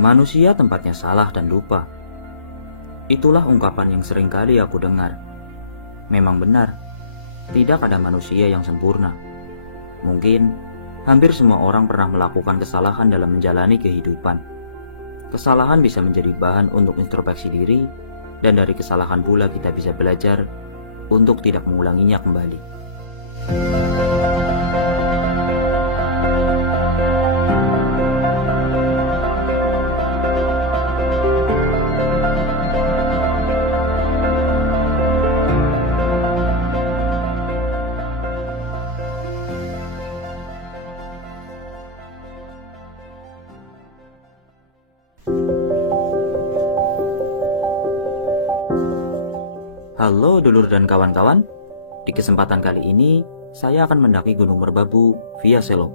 Manusia tempatnya salah dan lupa. Itulah ungkapan yang sering kali aku dengar. Memang benar, tidak ada manusia yang sempurna. Mungkin hampir semua orang pernah melakukan kesalahan dalam menjalani kehidupan. Kesalahan bisa menjadi bahan untuk introspeksi diri, dan dari kesalahan pula kita bisa belajar untuk tidak mengulanginya kembali. Halo dulur dan kawan-kawan, di kesempatan kali ini saya akan mendaki Gunung Merbabu via Selo.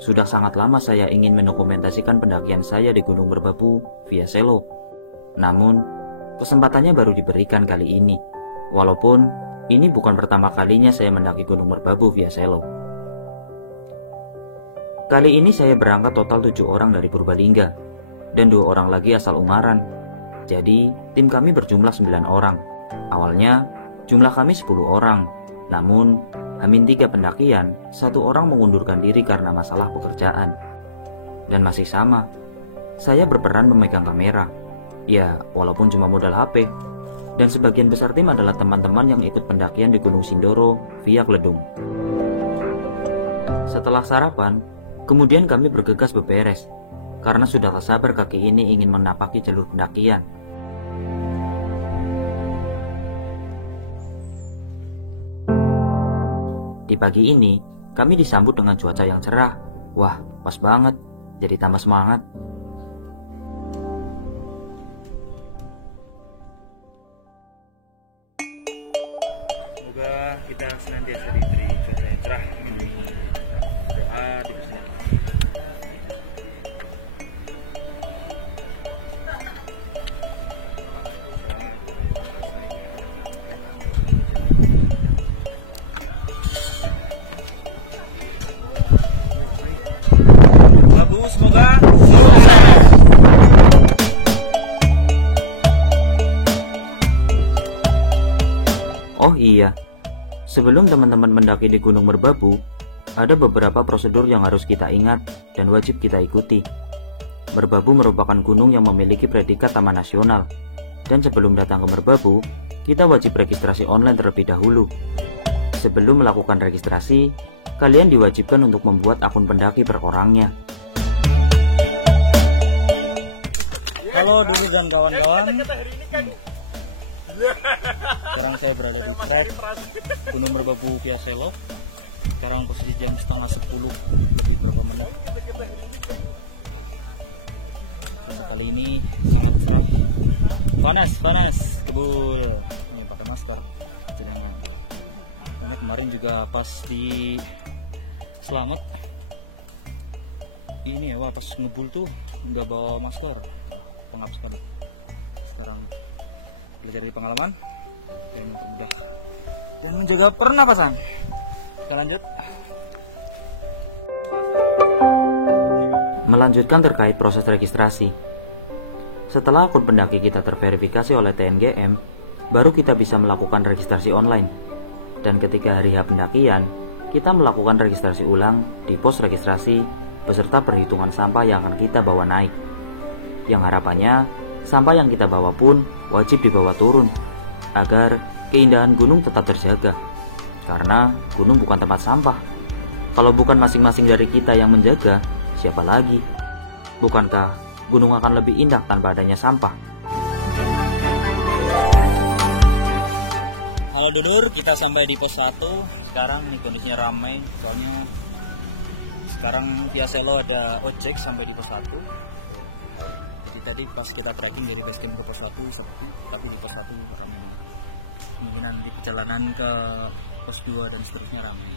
Sudah sangat lama saya ingin mendokumentasikan pendakian saya di Gunung Merbabu via Selo. Namun, kesempatannya baru diberikan kali ini. Walaupun ini bukan pertama kalinya saya mendaki Gunung Merbabu via Selo. Kali ini saya berangkat total 7 orang dari Purbalingga dan 2 orang lagi asal Ungaran. Jadi, tim kami berjumlah 9 orang. Awalnya, jumlah kami 10 orang, namun Hamin 3 pendakian, 1 orang mengundurkan diri karena masalah pekerjaan. Dan masih sama, saya berperan memegang kamera. Ya, walaupun cuma modal HP. Dan sebagian besar tim adalah teman-teman yang ikut pendakian di Gunung Sindoro via Kledung. Setelah sarapan, kemudian kami bergegas beberes, karena sudah tak sabar kaki ini ingin menapaki jalur pendakian. Di pagi ini, kami disambut dengan cuaca yang cerah. Wah, pas banget, jadi tambah semangat. Semoga kita senantiasa diberi cuaca yang cerah. Doa di bersama. Semoga Oh iya, sebelum teman-teman mendaki di Gunung Merbabu, ada beberapa prosedur yang harus kita ingat dan wajib kita ikuti. Merbabu merupakan gunung yang memiliki predikat Taman Nasional, dan sebelum datang ke Merbabu, kita wajib registrasi online terlebih dahulu. Sebelum melakukan registrasi, kalian diwajibkan untuk membuat akun pendaki per orangnya. halo dulu dan kawan-kawan. Sekarang saya berada di trek Gunung Merbabu via Selo. Sekarang posisi jam setengah 10 lebih berapa menit. Dan kali ini sangat cerah. Panas kebul. Ini pakai masker. Karena kemarin juga pas di Slamet ini ya, pas ngebul tuh nggak bawa masker. Pengap sekali. Sekarang belajar dari pengalaman dan mudah dan menjaga pernapasan. Kita lanjut. Melanjutkan terkait proses registrasi. Setelah akun pendaki kita terverifikasi oleh TNGM, baru kita bisa melakukan registrasi online. Dan ketika hari H pendakian, kita melakukan registrasi ulang di pos registrasi beserta perhitungan sampah yang akan kita bawa naik. Yang harapannya, sampah yang kita bawa pun wajib dibawa turun, agar keindahan gunung tetap terjaga. Karena gunung bukan tempat sampah. Kalau bukan masing-masing dari kita yang menjaga, siapa lagi? Bukankah gunung akan lebih indah tanpa adanya sampah? Halo dulur, kita sampai di pos 1. Sekarang ini kondisinya ramai, soalnya sekarang via Selo ada ojek sampai di pos 1. Jadi tadi pas kita trekking dari base camp ke pos 1 sepi, tapi di pos 1 ramai. Kemungkinan di perjalanan ke pos 2 dan seterusnya ramai.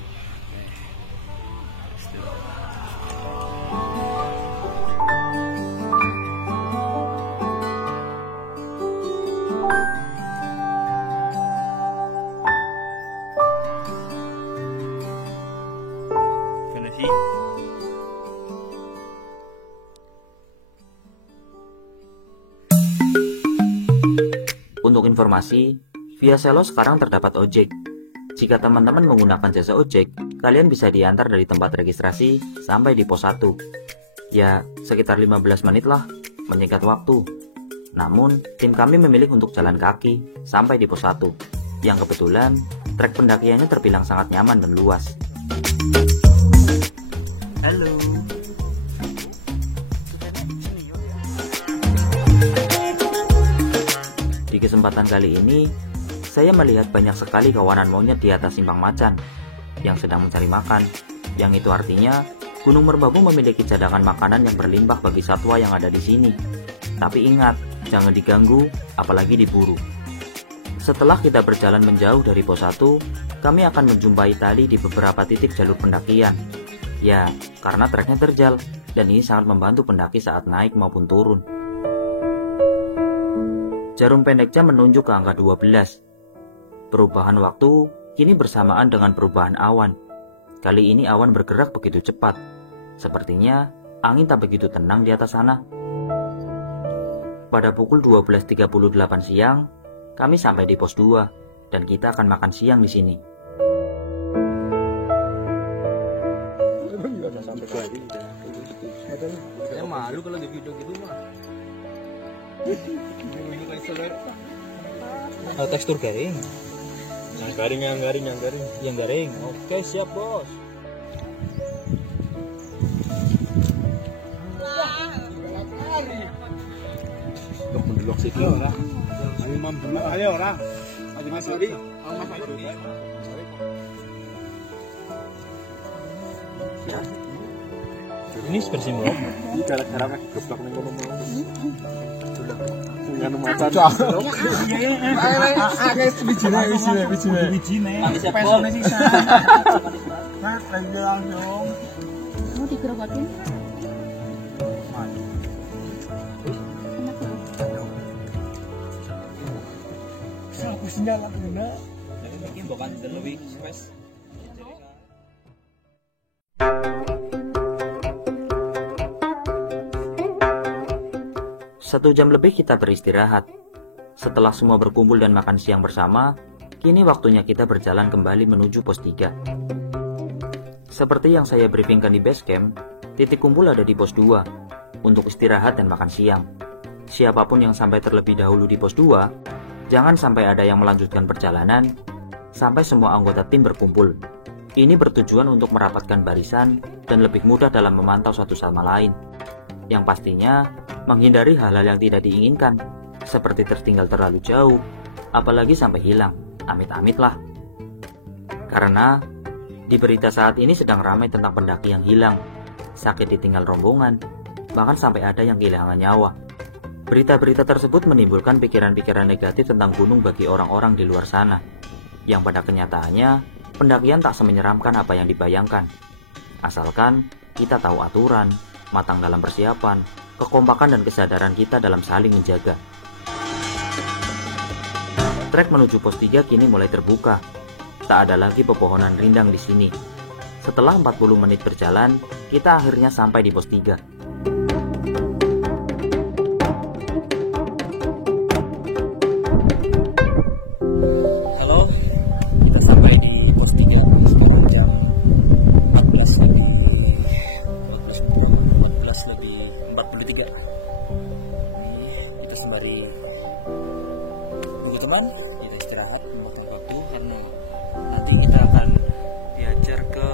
Untuk informasi, via Selo sekarang terdapat ojek. Jika teman-teman menggunakan jasa ojek, kalian bisa diantar dari tempat registrasi sampai di pos 1. Ya, sekitar 15 menit lah, menyingkat waktu. Namun, tim kami memilih untuk jalan kaki sampai di pos 1, yang kebetulan trek pendakiannya terbilang sangat nyaman dan luas. Halo. Di kesempatan kali ini, saya melihat banyak sekali kawanan monyet di atas simpang macan yang sedang mencari makan. Yang itu artinya, Gunung Merbabu memiliki cadangan makanan yang berlimpah bagi satwa yang ada di sini. Tapi ingat, jangan diganggu, apalagi diburu. Setelah kita berjalan menjauh dari pos 1, kami akan menjumpai tali di beberapa titik jalur pendakian. Ya, karena treknya terjal, dan ini sangat membantu pendaki saat naik maupun turun. Jarum pendek jam menunjuk ke angka 12. Perubahan waktu kini bersamaan dengan perubahan awan. Kali ini awan bergerak begitu cepat. Sepertinya angin tak begitu tenang di atas sana. Pada pukul 12.38 siang, kami sampai di pos 2 dan kita akan makan siang di sini. Saya malu kalau di video gitu mah. Tekstur garing. Yang garing. Yang garing. Oke, siap, Bos. Untuk mendelok situ lah. Ayo orang. Masih Mas. Ini seperti blok. Ini gara-gara mek geblok ning ngono mau. Nganu macan. Wijine. Pesone sisa. Mas, langsung. Mau digerogotin? Sinyal guna. Mungkin bukan lebih space. 1 jam lebih kita beristirahat. Setelah semua berkumpul dan makan siang bersama, kini waktunya kita berjalan kembali menuju pos 3. Seperti yang saya briefingkan di base camp, titik kumpul ada di pos 2 untuk istirahat dan makan siang. Siapapun yang sampai terlebih dahulu di pos 2, jangan sampai ada yang melanjutkan perjalanan sampai semua anggota tim berkumpul. Ini bertujuan untuk merapatkan barisan dan lebih mudah dalam memantau satu sama lain. Yang pastinya menghindari hal-hal yang tidak diinginkan, seperti tertinggal terlalu jauh, apalagi sampai hilang. Amit-amit lah. Karena di berita saat ini sedang ramai tentang pendaki yang hilang, sakit ditinggal rombongan, bahkan sampai ada yang kehilangan nyawa. Berita-berita tersebut menimbulkan pikiran-pikiran negatif tentang gunung bagi orang-orang di luar sana, yang pada kenyataannya pendakian tak semenyeramkan apa yang dibayangkan. Asalkan kita tahu aturan, matang dalam persiapan, kekompakan dan kesadaran kita dalam saling menjaga. Trek menuju pos 3 kini mulai terbuka. Tak ada lagi pepohonan rindang di sini. Setelah 40 menit berjalan, kita akhirnya sampai di pos 3. Halo, kita sampai di pos 3 sekarang jam 14 lebih 43. Ini kita sembari nunggu teman, kita istirahat memakan waktu karena nanti kita akan diajar ke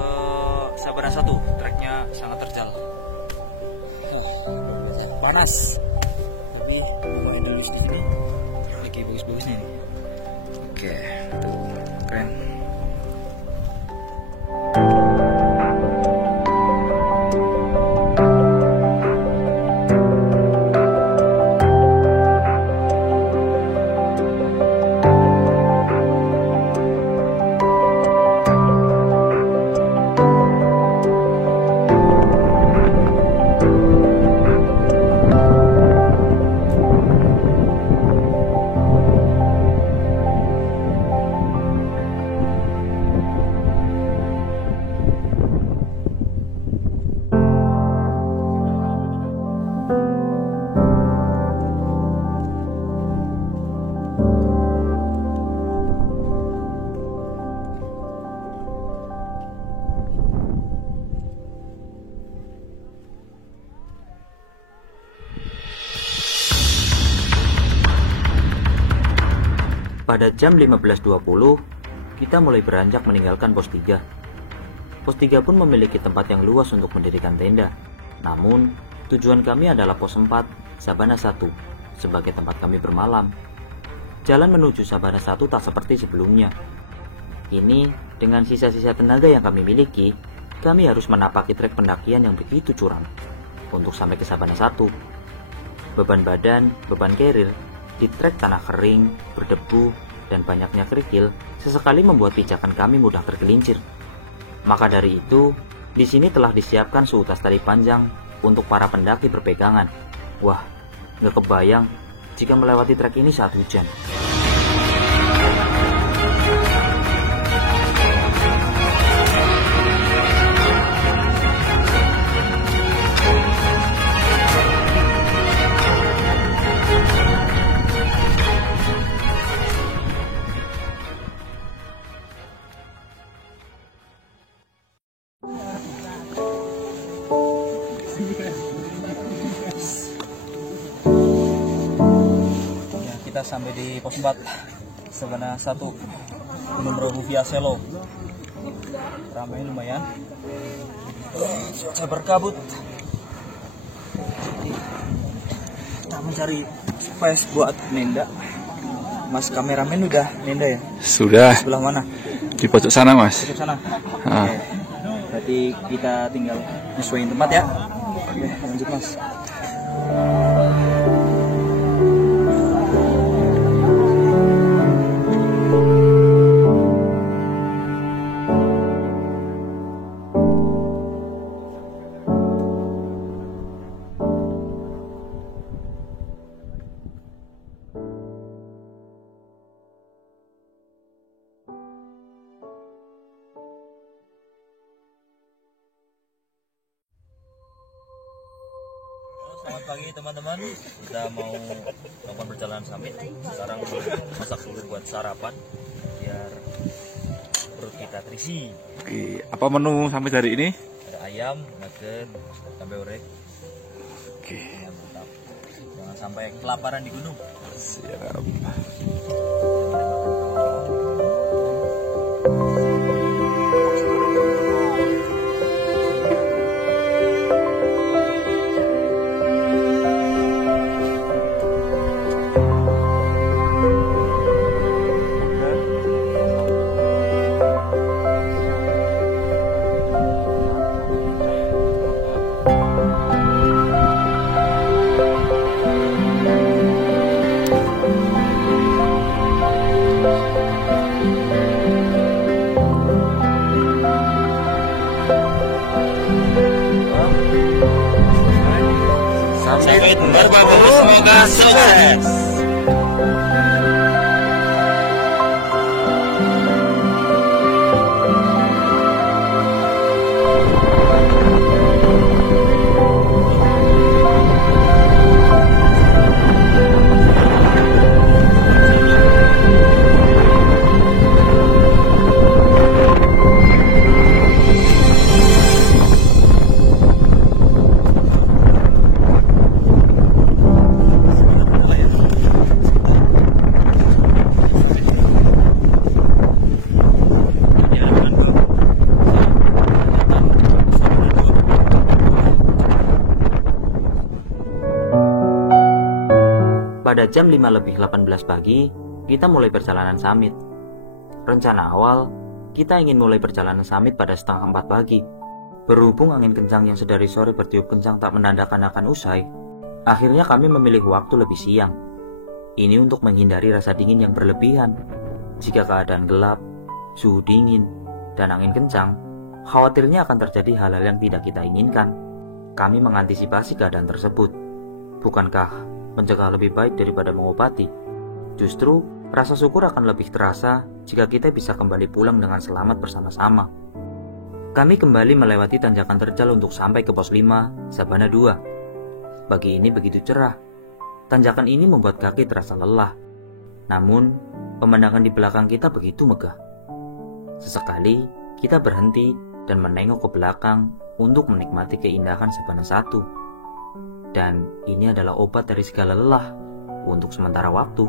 Sabana 1. Treknya sangat terjal. Panas. Tapi lumayan dulu di sini. Lagi bagus-bagusnya nih. Oke, tuh keren. Pada jam 15.20, kita mulai beranjak meninggalkan pos 3. Pos 3 pun memiliki tempat yang luas untuk mendirikan tenda. Namun, tujuan kami adalah pos 4, Sabana 1, sebagai tempat kami bermalam. Jalan menuju Sabana 1 tak seperti sebelumnya. Ini, dengan sisa-sisa tenaga yang kami miliki, kami harus menapaki trek pendakian yang begitu curam untuk sampai ke Sabana 1. Beban badan, beban keril, di trek tanah kering, berdebu, dan banyaknya kerikil sesekali membuat pijakan kami mudah tergelincir. Maka dari itu, di sini telah disiapkan seutas tali panjang untuk para pendaki berpegangan. Wah, nggak kebayang jika melewati trek ini saat hujan. Kita sampai di pos 4 Sabana 1 Gunung Bromo via Selo. Ramai lumayan, cuaca berkabut. Kita mencari space buat nenda. Mas kameramen udah nenda ya? Sudah. Sebelah mana? Di pojok sana, Mas. Di sana. Ah. Oke. Berarti kita tinggal nyesuaiin tempat ya. Oke, lanjut Mas. Selamat pagi teman-teman, kita mau melakukan perjalanan summit. Sekarang masak dulu buat sarapan biar perut kita terisi. Oke, apa menu sampai hari ini? Ada ayam, nugget, cabai orek. Oke, Mantap. Jangan sampai kelaparan di gunung. siap. Summit berbagus, semoga sukses. Pada jam 5:18 pagi, kita mulai perjalanan summit. Rencana awal, kita ingin mulai perjalanan summit pada 3:30 pagi. Berhubung angin kencang yang sedari sore bertiup kencang tak menandakan akan usai, akhirnya kami memilih waktu lebih siang. Ini untuk menghindari rasa dingin yang berlebihan. Jika keadaan gelap, suhu dingin, dan angin kencang, khawatirnya akan terjadi hal-hal yang tidak kita inginkan. Kami mengantisipasi keadaan tersebut. Bukankah mencegah lebih baik daripada mengobati? Justru, rasa syukur akan lebih terasa jika kita bisa kembali pulang dengan selamat bersama-sama. Kami kembali melewati tanjakan terjal untuk sampai ke pos 5, Sabana 2. Pagi ini begitu cerah. Tanjakan ini membuat kaki terasa lelah. Namun, pemandangan di belakang kita begitu megah. Sesekali, kita berhenti dan menengok ke belakang untuk menikmati keindahan Sabana 1. Dan ini adalah obat dari segala lelah untuk sementara waktu.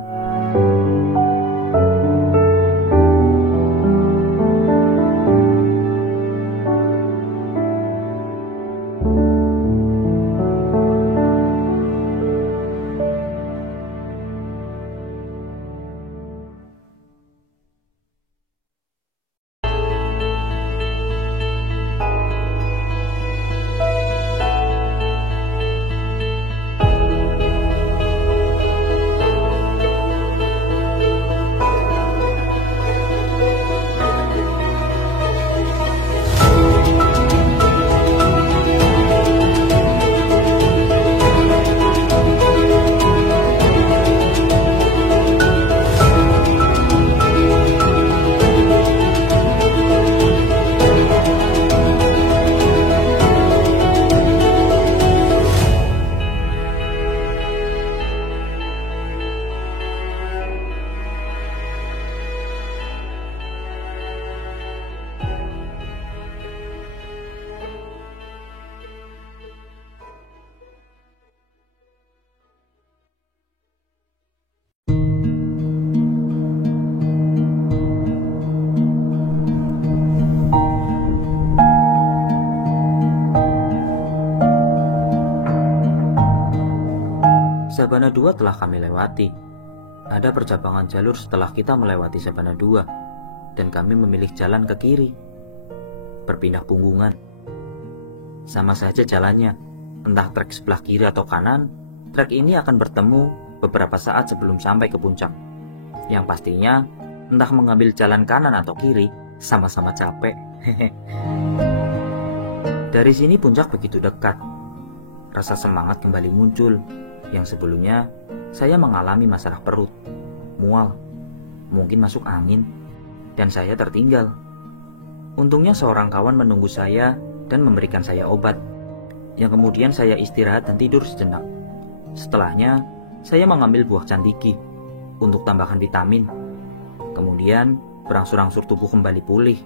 Sabana 2 telah kami lewati. Ada percabangan jalur setelah kita melewati Sabana 2, dan kami memilih jalan ke kiri. Berpindah punggungan. Sama saja jalannya, entah trek sebelah kiri atau kanan, trek ini akan bertemu beberapa saat sebelum sampai ke puncak. Yang pastinya, entah mengambil jalan kanan atau kiri, sama-sama capek. Dari sini puncak begitu dekat. Rasa semangat kembali muncul, yang sebelumnya saya mengalami masalah perut, mual, mungkin masuk angin, dan saya tertinggal. Untungnya seorang kawan menunggu saya dan memberikan saya obat, yang kemudian saya istirahat dan tidur sejenak. Setelahnya, saya mengambil buah candiki untuk tambahan vitamin. Kemudian, berangsur-angsur tubuh kembali pulih.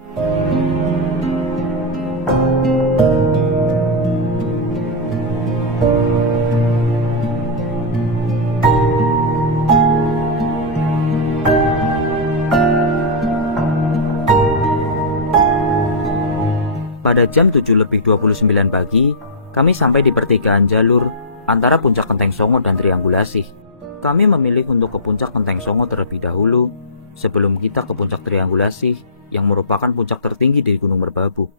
Pada jam 7:29 pagi, kami sampai di pertigaan jalur antara Puncak Kenteng Songo dan Triangulasi. Kami memilih untuk ke Puncak Kenteng Songo terlebih dahulu, sebelum kita ke Puncak Triangulasi yang merupakan puncak tertinggi di Gunung Merbabu.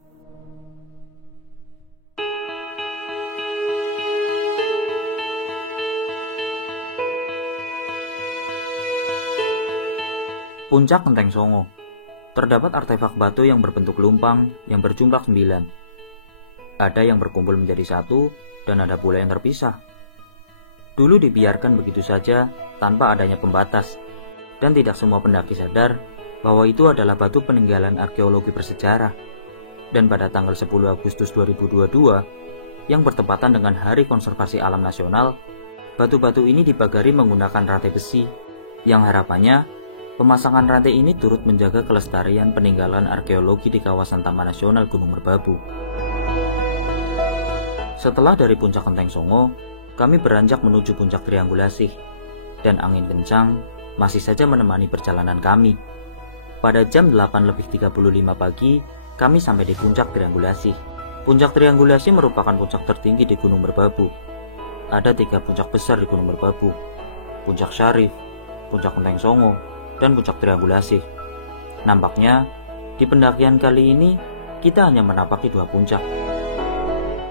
Puncak Kenteng Songo. Terdapat artefak batu yang berbentuk lumpang yang berjumlah 9. Ada yang berkumpul menjadi satu dan ada pula yang terpisah. Dulu dibiarkan begitu saja tanpa adanya pembatas, dan tidak semua pendaki sadar bahwa itu adalah batu peninggalan arkeologi bersejarah. Dan pada tanggal 10 Agustus 2022, yang bertepatan dengan Hari Konservasi Alam Nasional, batu-batu ini dibagari menggunakan rantai besi, yang harapannya pemasangan rantai ini turut menjaga kelestarian peninggalan arkeologi di kawasan Taman Nasional Gunung Merbabu. Setelah dari Puncak Kenteng Songo, kami beranjak menuju Puncak Triangulasi, dan angin kencang masih saja menemani perjalanan kami. Pada jam 8:35 pagi, kami sampai di Puncak Triangulasi. Puncak Triangulasi merupakan puncak tertinggi di Gunung Merbabu. Ada 3 puncak besar di Gunung Merbabu: Puncak Syarif, Puncak Kenteng Songo, dan Puncak Triangulasi. Nampaknya, di pendakian kali ini, kita hanya menapaki 2 puncak.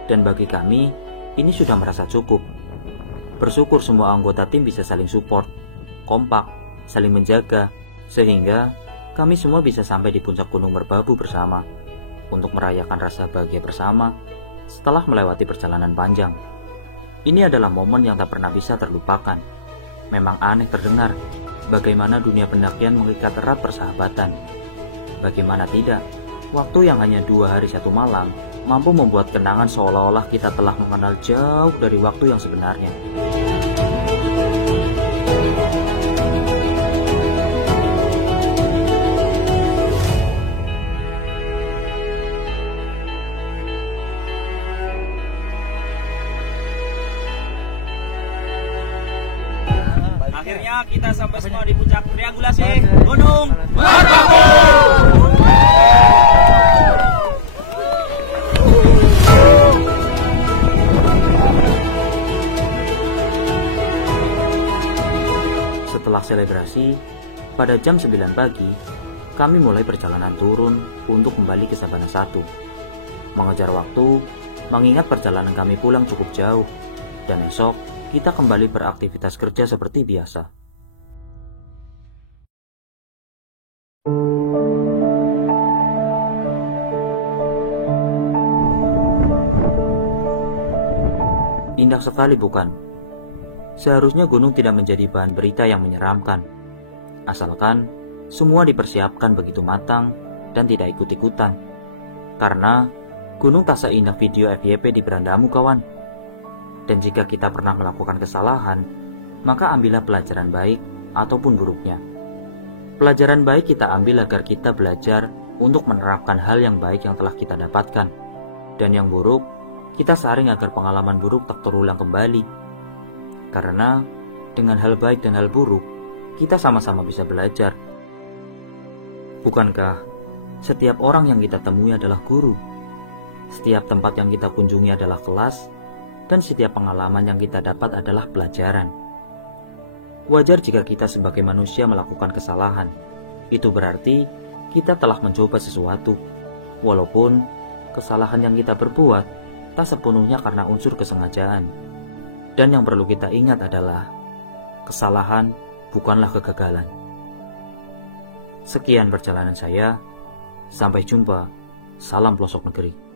Dan bagi kami, ini sudah merasa cukup. Bersyukur semua anggota tim bisa saling support, kompak, saling menjaga, sehingga kami semua bisa sampai di puncak Gunung Merbabu bersama, untuk merayakan rasa bahagia bersama setelah melewati perjalanan panjang. Ini adalah momen yang tak pernah bisa terlupakan. Memang aneh terdengar, bagaimana dunia pendakian mengikat erat persahabatan. Bagaimana tidak, waktu yang hanya 2 hari 1 malam mampu membuat kenangan seolah-olah kita telah mengenal jauh dari waktu yang sebenarnya. Akhirnya kita sampai semua di Puncak Triangulasi Gunung Merbabu. Setelah selebrasi, pada jam 9 pagi, kami mulai perjalanan turun untuk kembali ke Sabana 1. Mengejar waktu, mengingat perjalanan kami pulang cukup jauh, dan esok kita kembali beraktivitas kerja seperti biasa. Indah sekali bukan? Seharusnya gunung tidak menjadi bahan berita yang menyeramkan, asalkan semua dipersiapkan begitu matang dan tidak ikut-ikutan. Karena gunung tak seindah video FYP di berandamu kawan. Dan jika kita pernah melakukan kesalahan, maka ambillah pelajaran baik ataupun buruknya. Pelajaran baik kita ambil agar kita belajar untuk menerapkan hal yang baik yang telah kita dapatkan. Dan yang buruk, kita saring agar pengalaman buruk tak terulang kembali. Karena dengan hal baik dan hal buruk, kita sama-sama bisa belajar. Bukankah setiap orang yang kita temui adalah guru? Setiap tempat yang kita kunjungi adalah kelas, dan setiap pengalaman yang kita dapat adalah pelajaran. Wajar jika kita sebagai manusia melakukan kesalahan. Itu berarti kita telah mencoba sesuatu. Walaupun kesalahan yang kita perbuat tak sepenuhnya karena unsur kesengajaan. Dan yang perlu kita ingat adalah kesalahan bukanlah kegagalan. Sekian perjalanan saya. Sampai jumpa. Salam pelosok negeri.